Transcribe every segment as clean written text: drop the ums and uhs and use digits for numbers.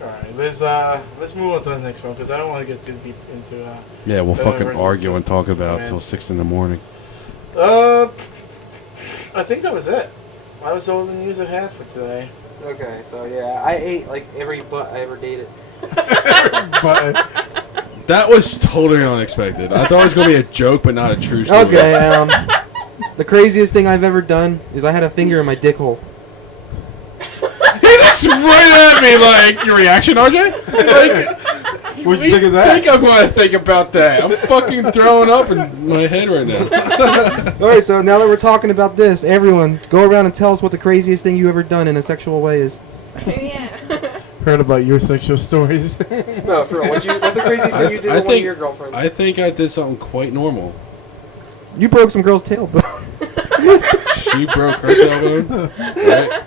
Alright, let's move on to the next one because I don't want to get too deep into. Yeah, we'll fucking argue and talk Superman. about till 6 in the morning. I think that was it. That was all the news I had for today. Okay, so yeah, I ate like every butt I ever dated. But That was totally unexpected. I thought it was gonna be a joke, but not a true story. Okay, the craziest thing I've ever done is I had a finger in my dick hole. He looks right at me like, your reaction, RJ? Like, what'd you think of that? I think I'm gonna think about that. I'm fucking throwing up in my head right now. Alright, so now that we're talking about this, everyone, go around and tell us what the craziest thing you ever done in a sexual way is. Yeah. Heard about your sexual stories. No, for real. What's the craziest thing you did with one of your girlfriends? I think I did something quite normal. You broke some girl's tailbone. She broke her tailbone, right?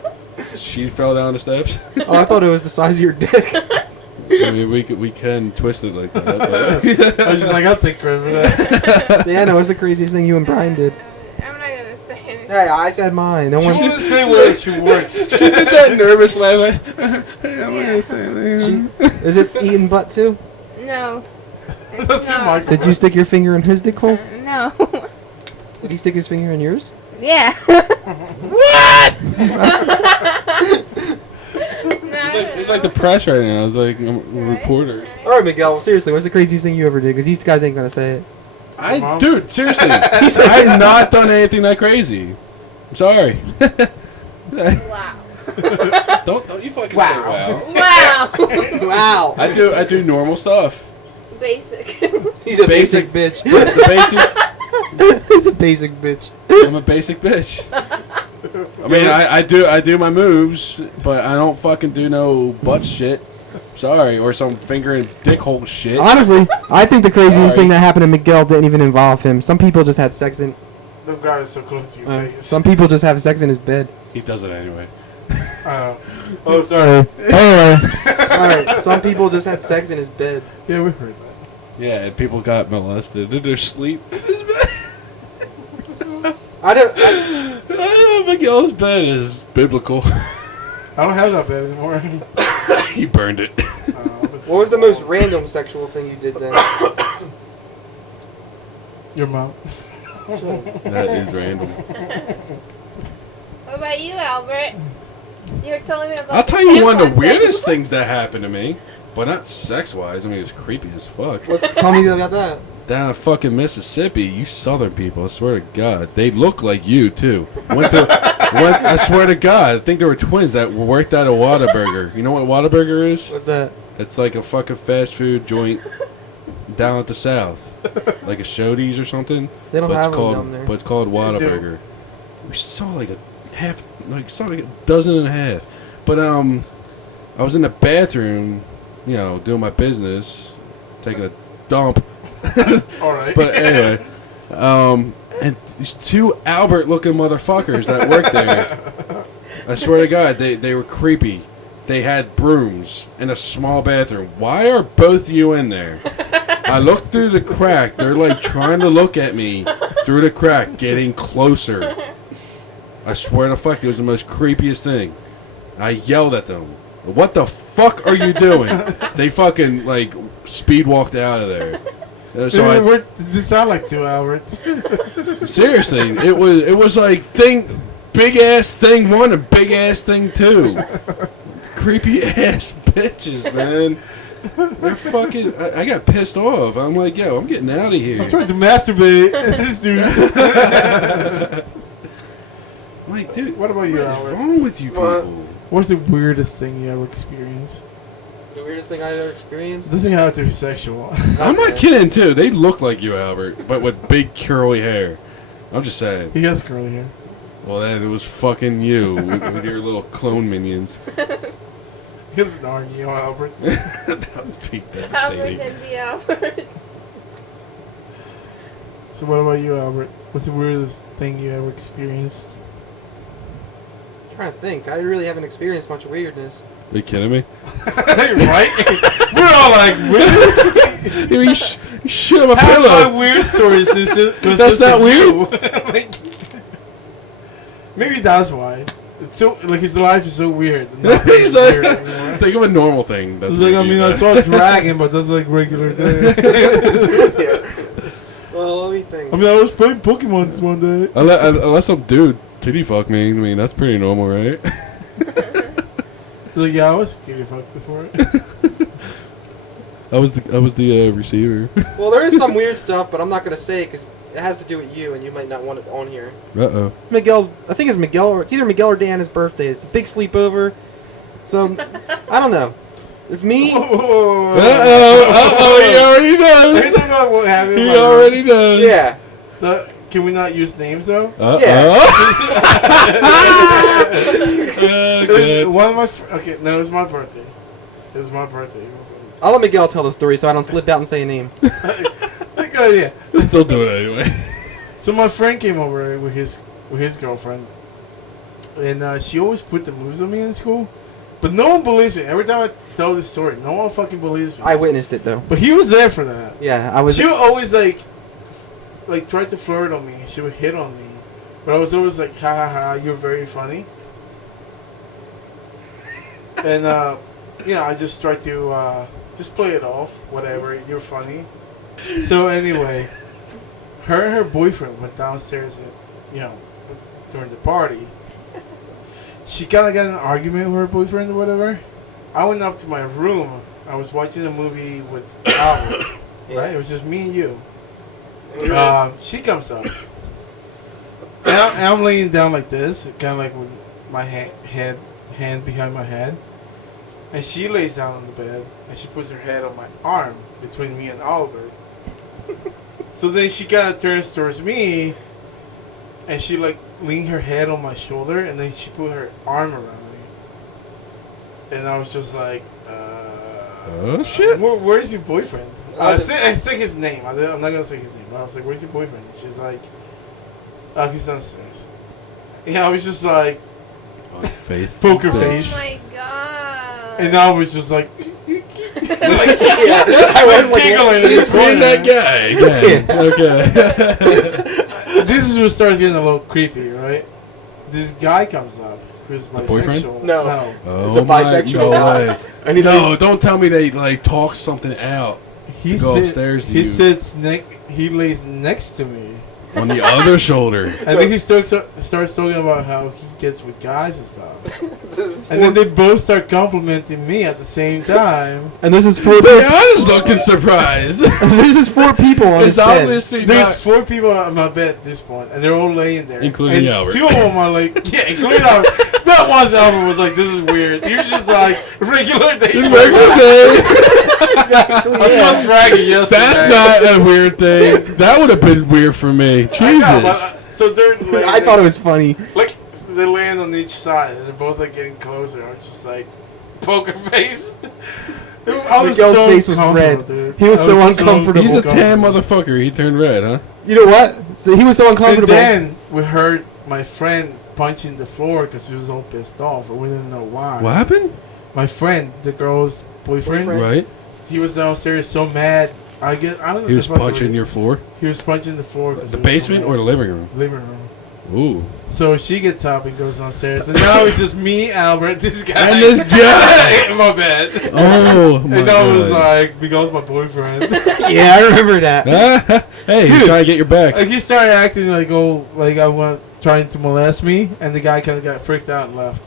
She fell down the steps. Oh, I thought it was the size of your dick. I mean, we can twist it like that. But I was just like, I'll think for that. Dayana, what's the craziest thing you and Brian did? I'm not gonna say anything. Hey, I said mine. No She one. wouldn't say where she works. she did that nervous laugh. Hey, I'm not gonna say anything. Is it eating butt too? No. That's your microphone. Did you stick your finger in his dick hole? No. Did he stick his finger in yours? Yeah. What? It's like the press right now. It's like I'm a reporter. All right, Miguel. Seriously, what's the craziest thing you ever did? Because these guys ain't gonna say it. Dude, seriously, I've not done anything that crazy. I'm sorry. Wow. Don't you fucking Wow. say wow. Wow. Wow. I do normal stuff. Basic. He's a basic bitch. The basic. He's a basic bitch. I'm a basic bitch. I mean, I do my moves, but I don't fucking do no butt shit. Sorry, or some finger and dick hole shit. Honestly, I think the craziest Sorry. thing that happened to Miguel didn't even involve him. Some people just had sex in. Don't grab it so close to your face. Some people just have sex in his bed. He does it anyway. Oh, sorry. Alright, some people just had sex in his bed. Yeah, we heard that. Yeah, and people got molested in their sleep. I don't. Miguel's bed is biblical. I don't have that bed anymore. He burned it. What was the most random sexual thing you did then? Your mom. That is random. What about you, Albert? You were telling me about. I'll tell you one of the tampon weirdest thing. things that happened to me, but not sex-wise. I mean, it was creepy as fuck. Tell me about that. Down in fucking Mississippi, you Southern people, I swear to God, they look like you too. I swear to God, I think there were twins that worked at a Whataburger. You know what Whataburger is? What's that? It's like a fucking fast food joint down at the South, like a Shodies or something. They don't but have it's them called, down there. but it's called Whataburger. We saw like a dozen and a half. But I was in the bathroom, you know, doing my business, taking a dump. Alright. But anyway, and these two Albert-looking motherfuckers that worked there, I swear to God, they were creepy. They had brooms in a small bathroom. Why are both you in there? I looked through the crack. They're like trying to look at me through the crack, getting closer. I swear to fuck, it was the most creepiest thing. I yelled at them. What the fuck are you doing? They fucking like speed walked out of there. So This sound like 2 Alberts. seriously, it was like big ass thing 1 and big ass thing 2. Creepy ass bitches, man. They're fucking. I got pissed off. I'm like, yo, I'm getting out of here. I'm trying to masturbate. This dude. I'm like, dude, What about you, what is Albert? wrong with you What? people? What's the weirdest thing you ever experienced? The weirdest thing I ever experienced? Doesn't have to be sexual. I'm not kidding too. They look like you, Albert, but with big curly hair. I'm just saying. He has curly hair. Well, that it was fucking you with your little clone minions. He has an army on Albert. That would be Albert devastating. and the Alberts. So what about you, Albert? What's the weirdest thing you ever experienced? I'm trying to think. I really haven't experienced much weirdness. Are you kidding me? Right? We're all like, weird. You shit on my Half my pillow. weird stories is That's not weird? like, maybe that's why. It's so like his life is so weird. Nothing is He's like, weird anymore. think of a normal thing. That's It's like, I weird, mean, I but- saw a dragon, but that's like regular day. Well, let me think. I mean, I was playing Pokemon one day. Unless some dude titty fuck me. I mean, that's pretty normal, right? Like, yeah, I was kitty fucked before. I was the receiver. Well, there is some weird stuff, but I'm not gonna say because it has to do with you, and you might not want it on here. Uh-oh. I think it's Miguel, or it's either Miguel or Dayana's birthday. It's a big sleepover. So, I don't know. It's me. Uh-oh, he already Are you knows. talking about what happened? He already knows. Yeah. Can we not use names though? Okay. One of my okay, no, it was my birthday. It was my birthday. It wasn't. I'll let Miguel tell the story so I don't slip out and say a name. Good idea. Let's still do it anyway. So my friend came over with his girlfriend, and she always put the moves on me in school, but no one believes me. Every time I tell this story, no one fucking believes me. I witnessed it though. But he was there for that. Yeah, I was. She would always like try to flirt on me. She would hit on me, but I was always like, ha ha ha, you're very funny. And I just tried to just play it off, whatever. You're funny. So anyway, her and her boyfriend went downstairs, during the party. She kind of got in an argument with her boyfriend or whatever. I went up to my room. I was watching a movie with Albert, right? It was just me and you. She comes up. And I'm laying down like this, kind of like with my hand behind my head. And she lays down on the bed, and she puts her head on my arm between me and Albert. So then she kind of turns towards me, and she like leaned her head on my shoulder, and then she put her arm around me. And I was just like, Oh shit. where's your boyfriend? I I say his name. I'm not gonna say his name. But I was like, where's your boyfriend? And she's like, he's downstairs. Yeah, I was just like, Faith. Poker Oh face. my god. and I was just like, Yeah, I was like, giggling in his Being corner. that guy again. Okay. This is what starts getting a little creepy, right? This guy comes up who's boyfriend? bisexual. No. Oh It's a my- bisexual No guy. way. And he No, lays- don't tell me they like talk something out He Go upstairs to He you. sits he lays next to me. on the other shoulder. I think he starts talking about how he gets with guys and stuff. This is And then they both start complimenting me at the same time. and this is four. Dayana's looking surprised. This is four people on It's this bed. obviously There's not. 4 people on my bed at this point, and they're all laying there. Including and Albert. 2 of them are like, yeah, including Albert. Not once Albert was like, this is weird. He was just like, regular day. Regular day. Actually, I saw Dragon yesterday. That's not a weird thing. That would have been weird for me. I know, but, Jesus. so they're laying I thought it was funny. like they land on each side, and they're both like getting closer. I'm just like, poker face. I was Miguel's so face was uncomfortable, red. dude. He was I so uncomfortable. He's a tan motherfucker. He turned red, huh? You know what? So he was so And uncomfortable. then we heard my friend punching the floor because he was all pissed off, and we didn't know why. What happened? My friend, the girl's boyfriend, Right. he was downstairs so mad. I don't know. He was the fuck punching it your floor. He was punching the floor. 'cause The he was so basement mad. or the living room? living room? Ooh. So she gets up and goes downstairs, and now it's just me, Albert, this guy, And this guy. in my bed. Oh my And I was God. like, because my boyfriend. Yeah, I remember that. Hey, he's Dude. trying to get your back. Like he started acting like I want trying to molest me, and the guy kind of got freaked out and left.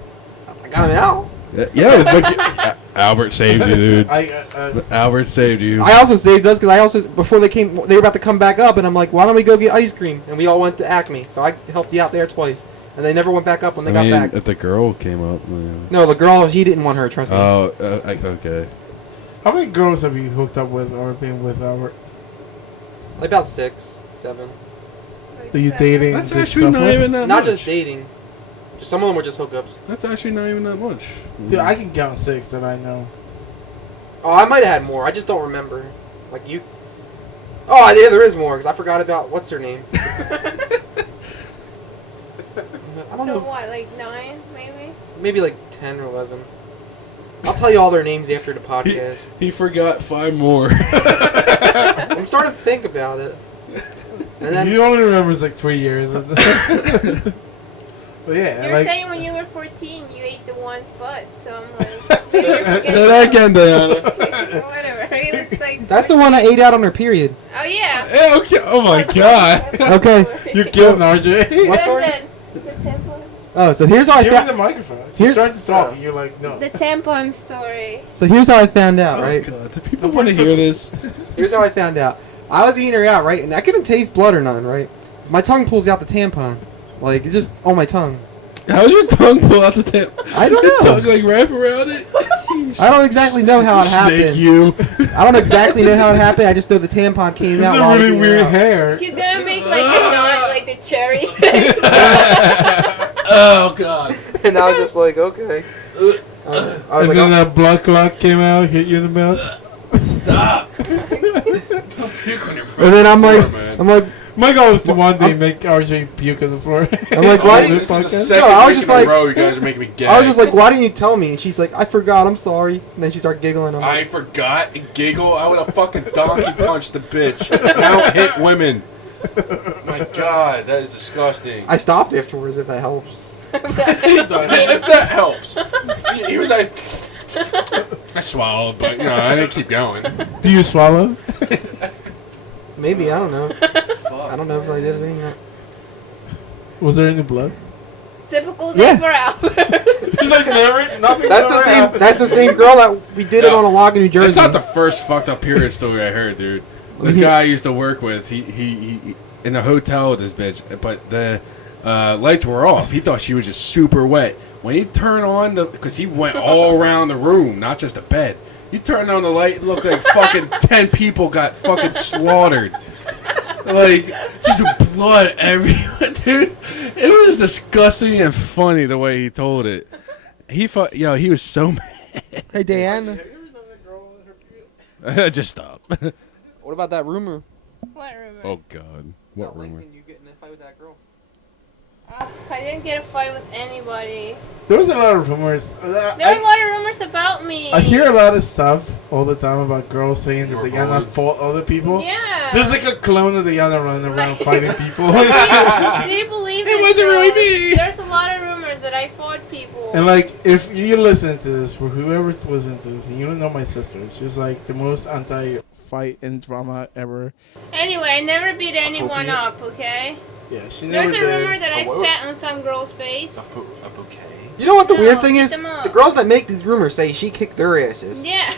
I got him out. Yeah, but Albert saved you, dude. I Albert saved you. I also saved us because before they were about to come back up, and I'm like, why don't we go get ice cream? And we all went to Acme, so I helped you out there twice, and they never went back up when they got back. if the girl came up. No, the girl, he didn't want her. Trust me. Oh, okay. How many girls have you hooked up with or been with, Albert? Like about 6, 7. Are you dating? That's did actually stuff not with? even that Not much. just dating. Just some of them were just hookups. That's actually not even that much. Dude, I can count 6 that I know. Oh, I might have had more. I just don't remember. Like you. Oh, yeah, there is more because I forgot about what's her name. I don't So know. what, like 9 maybe? Maybe like 10 or 11. I'll tell you all their names after the podcast. He forgot 5 more. I'm starting to think about it. And then He only remembers like 3 years. But yeah, You're like saying when you were 14, you ate the one's butt. So I'm like, maybe you're Say forgetting that again, Dayana. Whatever. It was like That's the one I ate out on her period. Oh yeah. Yeah, okay. Oh my god. Okay. you're killing RJ. What story? Listen, the tampon. Oh, so here's how I Give me the found. microphone. She's Here's- trying to talk, and you're like, no. The tampon story. So here's how I found out, Oh right? god. Do people No, want to what's hear up? this? Here's how I found out. I was eating her out, right, and I couldn't taste blood or none, right? My tongue pulls out the tampon, like it just on my tongue. How's your tongue pull out the tip? I don't Your know. tongue like wrap around it? I don't exactly know how it Snake happened. you. I don't exactly know how it happened. I just know the tampon came This out. is while I a was really eating her weird out. hair. He's gonna make like the knot, like the cherry thing. Oh god. And I was just like, okay. I was And like, then oh. that blood clot came out, hit you in the mouth. Stop. Don't puke on your And then I'm like, man. My goal is to one day make RJ puke on the floor. I'm like, why do you? This is the podcast? second No, I was week just in a like- row you guys are making me gag. I was just like, why didn't you tell me? And she's like, I forgot. I'm sorry. And then she started giggling. I'm like, I forgot and giggle. I would have fucking donkey punched the bitch. I don't hit women. My god, that is disgusting. I stopped afterwards. If that helps. If that helps. He was like, I swallowed, but you know, I didn't keep going. Do you swallow? Maybe I don't know. I don't know if I did it or not. Was there any blood? Typical day Yeah. for Albert. He's like, never, nothing. That's the same. That's the same girl that we did it No. on a log in New Jersey. It's not the first fucked up period story I heard, dude. This guy I used to work with, he in a hotel with this bitch, but the lights were off. He thought she was just super wet. When he turned on because he went all around the room, not just the bed. He turned on the light, it looked like fucking 10 people got fucking slaughtered. Like, just blood everywhere, dude. It was disgusting and funny the way he told it. He was so mad. Hey, Dayana. Just stop. What about that rumor? What rumor? Oh god. What rumor? You get in a fight with that girl. I didn't get a fight with anybody. There was a lot of rumors. There were a lot of rumors about me. I hear a lot of stuff all the time about girls saying that You were Dayana bullied. fought other people. Yeah. There's like a clone of Dayana running around fighting people. Do you believe It this? wasn't really girls? me. There's a lot of rumors that I fought people. And like, if you listen to this, for whoever's listening to this, and you don't know my sister, she's like the most anti-fight and drama ever. Anyway, I never beat anyone up, okay? Yeah, she never There's a did. rumor that I A what? spat on some girl's face. A bouquet? You know what the No, weird thing beat is? them up. The girls that make these rumors say she kicked their asses. Yeah.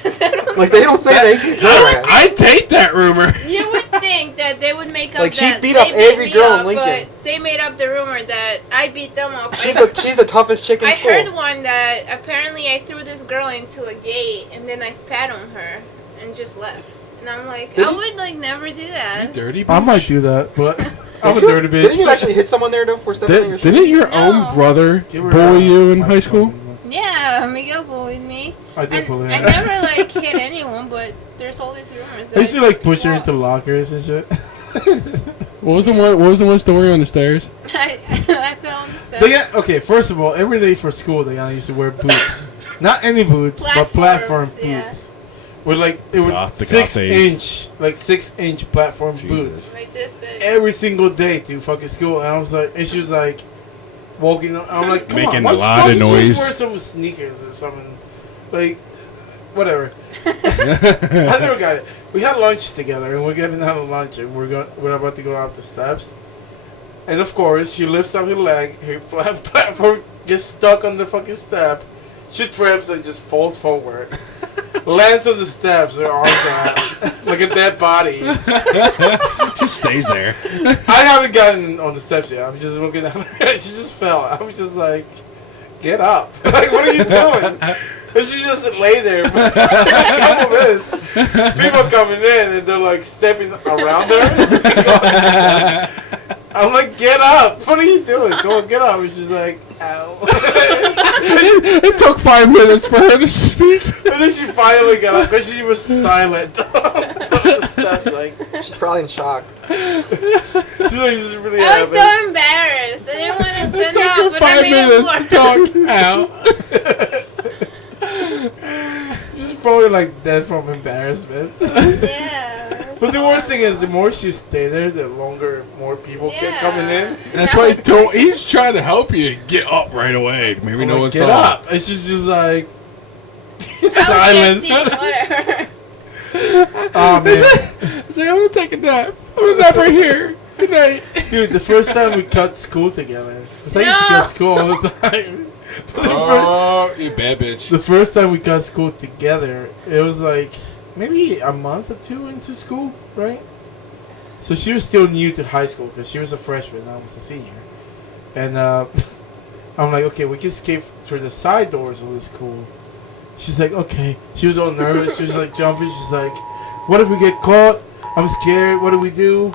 Like they don't say they kicked her ass. I take that rumor. You would think that they would make up Like, she that beat they up every me girl in up, Lincoln. But they made up the rumor that I beat them up. She's the toughest chick in I school. heard one that apparently I threw this girl into a gate and then I spat on her and just left. And I'm like, Did I you? would like never do that. Dirty bitch. I might do that, but I'm a Did you? dirty bitch. Didn't you actually hit someone there though for stepping on your shoe? Didn't your No. own brother Give her bully that. you in high school? Yeah, Miguel bullied me. I did And bully I her. never like hit anyone, but there's all these rumors. That I used to like push her beat into lockers and shit. What was the one story on the stairs? I fell on the steps. They okay, first of all, every day for school, Dayana used to wear boots. Not any boots, but platform Platforms, yeah. boots. With like, they were Goth, the 6-inch platform Jesus. boots. Like this big. Every single day to fucking school. And I was like, and she was like, walking, I'm like, come Making on, a lot of why don't you noise. just wear some sneakers or something? Like, whatever. I never got it. We had lunch together, and we're getting out of lunch, and we're about to go up the steps. And of course, she lifts up her leg, her platform gets stuck on the fucking step. She trips and just falls forward. Lands on the steps, her arms out, like a dead body. Just stays there. I haven't gotten on the steps yet. I'm just looking at her. She just fell. I'm just like, get up. Like, what are you doing? And she just lay there for a couple minutes. People coming in and they're like stepping around her. I'm like, get up. What are you doing? Go on, get up. And she's like, ow. It took 5 minutes for her to speak. And then she finally got up because she was silent on the steps. Like, She's probably in shock. she's like, this is really I was happening. so embarrassed. I didn't want to It stand took up, her but 5 I made minutes to it talk out. She's probably like dead from embarrassment. work. Yeah. But the worst thing is, the more she stay there, the longer more people kept coming in. That's why he's trying to help you get up right away. Maybe I'm no like, one's get up. It's just like silence. Whatever. Oh man, It's like, I'm gonna take a nap. I'm gonna nap right here. Good night. dude, the first time we cut school together, it's like I used to No. cut school all the time. Oh, you bad bitch. The first time we got school together, it was like maybe a month or two into school, right? So she was still new to high school because she was a freshman, I was a senior. And I'm like, okay, we can escape through the side doors of the school. She's like, okay. She was all nervous. She was like jumping. She's like, what if we get caught? I'm scared. What do we do?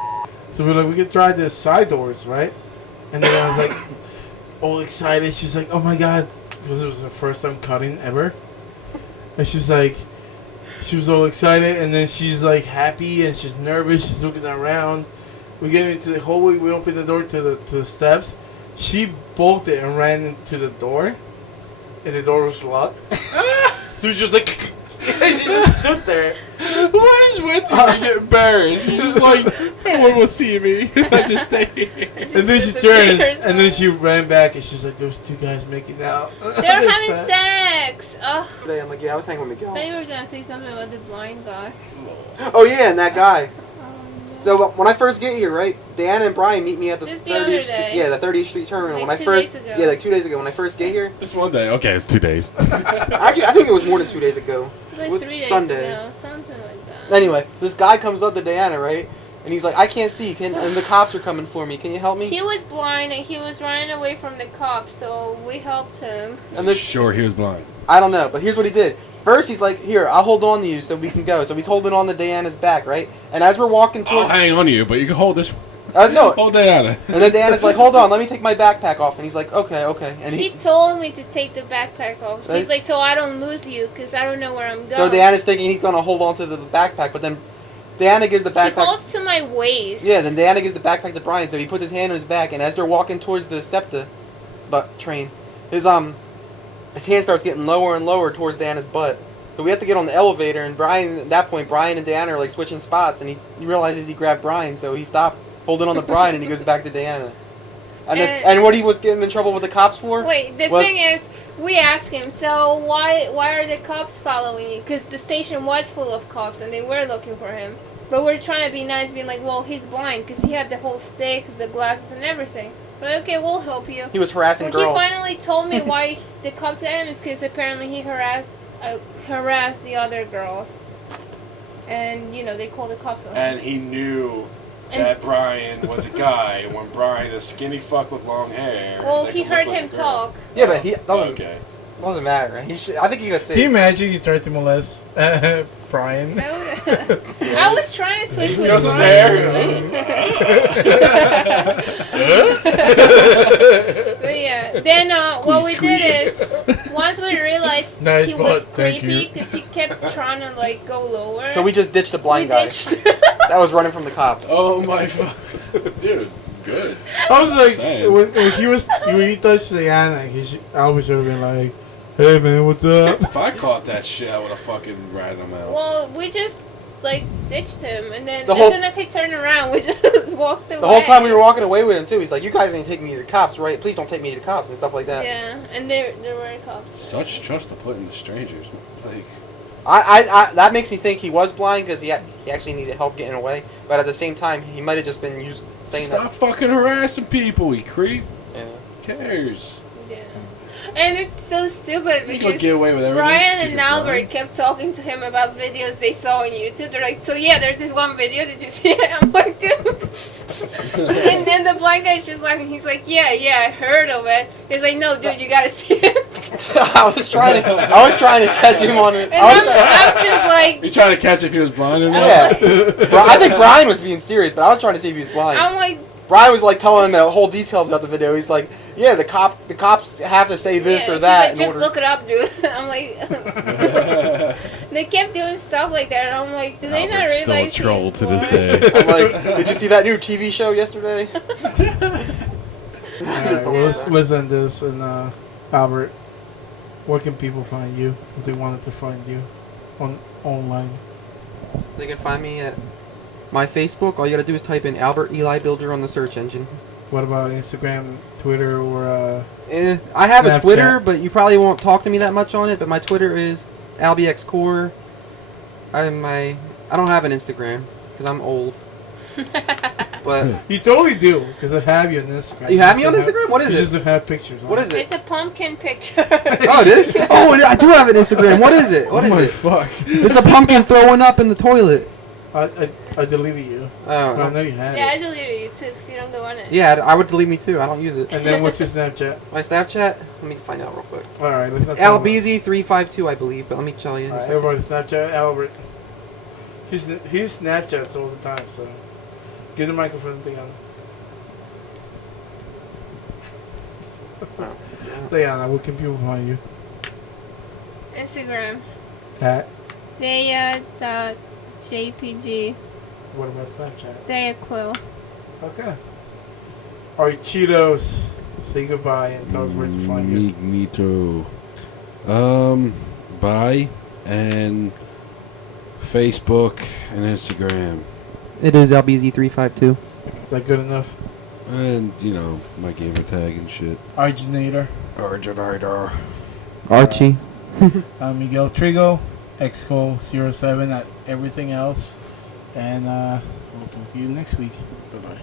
So we're like, we could try the side doors, right? And then I was like, all excited. She's like, oh my god, because it was her first time cutting ever. And she's like, she was all excited, and then she's like happy and she's nervous. She's looking around. We get into the hallway. We open the door to the steps. She bolted and ran into the door, and the door was locked. So she was like, she just stood there. Why is Winter get embarrassed? She's just like, no one will see me. I just stay here. And then she turns, and then she ran back, and she's like, there was two guys making out. They're having sex. Oh, Today, I'm like, yeah, I was hanging with I Miguel. thought you were gonna say something about the blind guy. Oh yeah, and that guy. Oh, So when I first get here, right, Dayana and Brian meet me at the This the other 30th day. Street, yeah, the 30th Street terminal. Like when I 2 first, days ago. yeah, like 2 days ago when I first get here. This one day. Okay, it's 2 days. Actually, I think it was more than 2 days ago. It was like It was 3 days Sunday. ago, something like that. Anyway, this guy comes up to Dayana, right, and he's like, I can't see, and the cops are coming for me. Can you help me? He was blind and he was running away from the cops, so we helped him. And this, Sure, he was blind. I don't know, but here's what he did. First, he's like, here, I'll hold on to you so we can go. So he's holding on to Dayana's back, right? And as we're walking I'll towards, hang on to you, but you can hold this. no, Hold Dayana. and then Dayana's like, hold on, let me take my backpack off. And he's like, okay, okay. And He told me to take the backpack off. So he's like, so I don't lose you, because I don't know where I'm so going. Dayana's thinking he's gonna hold on to the backpack, but then Dayana gives the He backpack. holds to my waist. Yeah, then Dayana gives the backpack to Brian, so he puts his hand on his back, and as they're walking towards the SEPTA train, his hand starts getting lower and lower towards Dayana's butt. So we have to get on the elevator, and Brian, at that point, Brian and Dayana are like switching spots, and he realizes he grabbed Brian, so he stopped holding on to Brian, and he goes back to Dayana. And what he was getting in trouble with the cops for? Wait, the was- thing is, we asked him, so why are the cops following you? Because the station was full of cops, and they were looking for him. But we're trying to be nice, being like, well, he's blind, because he had the whole stick, the glasses, and everything. But okay, we'll help you. He was harassing Well, girls. he finally told me why the cops got him is because apparently he harassed the other girls, and they called the cops on him. And he knew And- that Brian was a guy. When Brian, a skinny fuck with long hair. Well, that he can look heard like a him girl. talk. Yeah, but he Okay. doesn't matter. I think he got Can you saved. imagine you tried to molest Brian? I was trying to switch He with knows his Brian. hair. But yeah, then what we did is once we realized Nice he was butt, thank creepy you. because he kept trying to like go lower. So we just ditched the blind we guy ditched- that was running from the cops. Oh my dude, good. I was like, Same. when he touched Diana, I would should have been like, hey man, what's up? If I caught that shit, I would have fucking ratted him out. Well, we just like ditched him, and then The as whole- soon as he turned around, we just walked away. The whole time we were walking away with him too, he's like, "You guys ain't taking me to the cops, right? Please don't take me to the cops and stuff like that." Yeah, and there were cops. Such trust to put into strangers. Like, I that makes me think he was blind because he actually needed help getting away, but at the same time, he might have just been saying stop fucking harassing people, you creep. that. Who cares? Yeah, and it's so stupid You because can get away with everything. Brian just 'cause and you're Albert blind. kept talking to him about videos they saw on YouTube. They're like, so yeah, there's this one video. Did you see it? I'm like, dude. And then the blind guy's just laughing. He's like, yeah, I heard of it. He's like, no, dude, you gotta see it. I was trying to catch him on it. And I'm just like, You trying to catch if he was blind or not? Yeah, I think Brian was being serious, but I was trying to see if he was blind. I'm like, Brian was like telling him the whole details about the video. He's like, "Yeah, the cops have to say this yeah. or that." He's like, just look it up, dude. I'm like, they kept doing stuff like that, and I'm like, do they not Albert's realize still a troll he's to this blind? day. I'm like, "Did you see that new TV show yesterday?" Alright, well, let's end this. And Albert, where can people find you if they wanted to find you online? They can find me at My Facebook, all you gotta do is type in Albert Eli Bilger on the search engine. What about Instagram, Twitter, or I have a Snapchat? Twitter, but you probably won't talk to me that much on it. But my Twitter is AlbiXCore. I don't have an Instagram because I'm old. But You totally do, because I have you on Instagram. you have me on just don't Instagram? What is you it? just don't have pictures. What is it? It's a pumpkin picture. Oh, it is? Oh, I do have an Instagram. What is it? What oh is my it? fuck. It's a pumpkin throwing up in the toilet. I deleted you. Oh. But I know you had Yeah, I it. deleted you too, so you don't go on it. Yeah, I would delete me too. I don't use it. And then what's your Snapchat? My Snapchat? Let me find out real quick. Alright, let's not talk about it. AlBZ352, I believe, but let me tell you. in a Alright, second. everybody Snapchat Albert. He's Snapchats all the time, so give the microphone thing on. Oh, Dayana, what can people find you? Instagram. At Daya.jpg. what about Snapchat? Dayaquill. Okay. Alright, Cheetos. Say goodbye and tell us where to find you. Magneto. Bye. And Facebook and Instagram. It is AlBZ352. Is that good enough? And, you know, my gamer tag and shit. RJinator. RJinator. Archie. I'm Miguel Trigo. Xco07 at everything else. And we'll talk to you next week. Bye-bye.